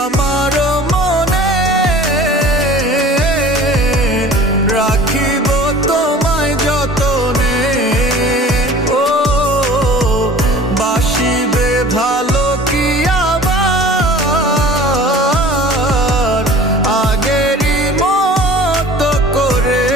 আমার মনে রাখিব তোমায় যতনে। ও বাসিবে ভালো কি আবার আগেরই মতো করে।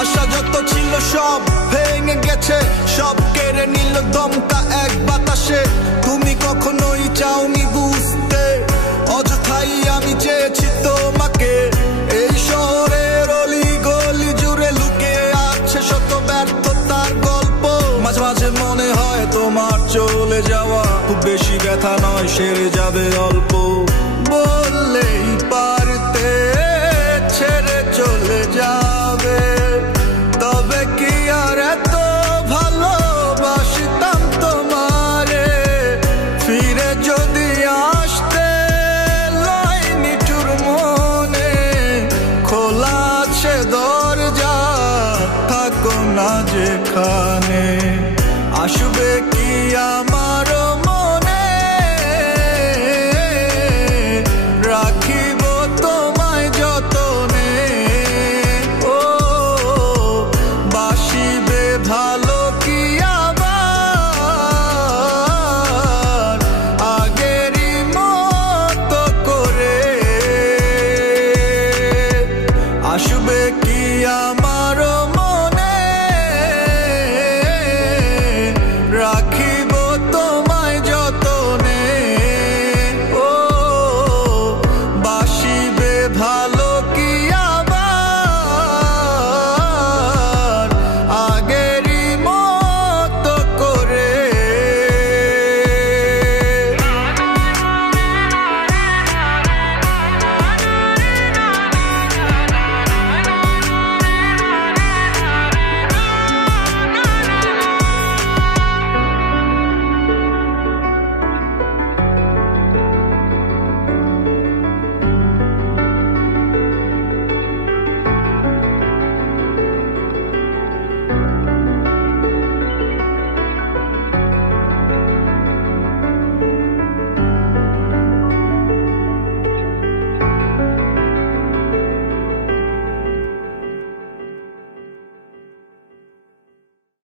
আশা যত ছিল সব ভেঙে গেছে, সব কেড়ে নিল দমকা এক বাতাসে। তুমি কখনোই চাওনি বুঝতে, অযথাই আমি চেয়েছি তোমাকে। এই শহরের অলি গলি জুড়ে লুকিয়ে আছে শত ব্যর্থতার গল্প। মাঝে মাঝে মনে হয় তোমার চলে যাওয়া খুব বেশি ব্যথা নয়, সেরে যাবে অল্প।